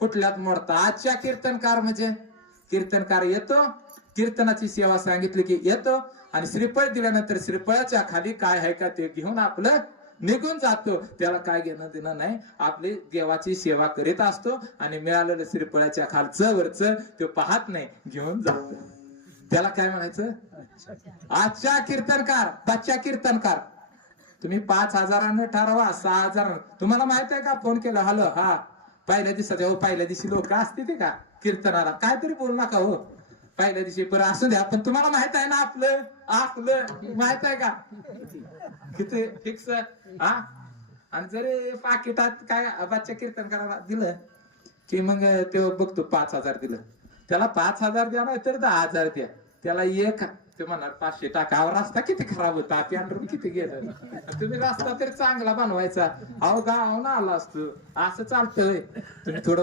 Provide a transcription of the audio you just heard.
कुठल्यात मोडता. आजच्या कीर्तनकार म्हणजे कीर्तनकार येतो, कीर्तनाची सेवा सांगितली की येतो आणि श्रीफळ दिल्यानंतर श्रीफळाच्या खाली काय आहे का ते घेऊन आपलं निघून जातो. त्याला काय घेणं देणं नाही. आपली देवाची सेवा करीत असतो आणि मिळालेलं श्रीफळाच्या खालचं वरचं तो पाहत नाही, घेऊन जातो. त्याला काय म्हणायचं? आजच्या कीर्तनकार, पाचच्या कीर्तनकार. तुम्ही 5,000 ठरवा, 6,000. तुम्हाला माहित आहे का? फोन केला, हॅलो, हा पहिल्या दिवसाच्या, पहिल्या दिवशी लोक असते ते का कीर्तनाला काहीतरी बोलू नका हो पहिल्या दिवशी, पण असू द्या. पण तुम्हाला माहित आहे ना आपलं आपलं माहित आहे का किती फिक्स हा. आणि जरी पाकिटात काय बच्चा कीर्तन करायला दिलं की मग ते बघतो 5,000 दिलं, त्याला 5,000 द्या नाही तर 10,000 द्या. त्याला एक ते म्हणणार 500 टाका. रस्ता किती खराब होता, पेट्रोल किती गेलं. तुम्ही रस्ता तरी चांगला बनवायचा. अहो गावाहून आला असतो. असं चालतंय. तुम्ही थोडं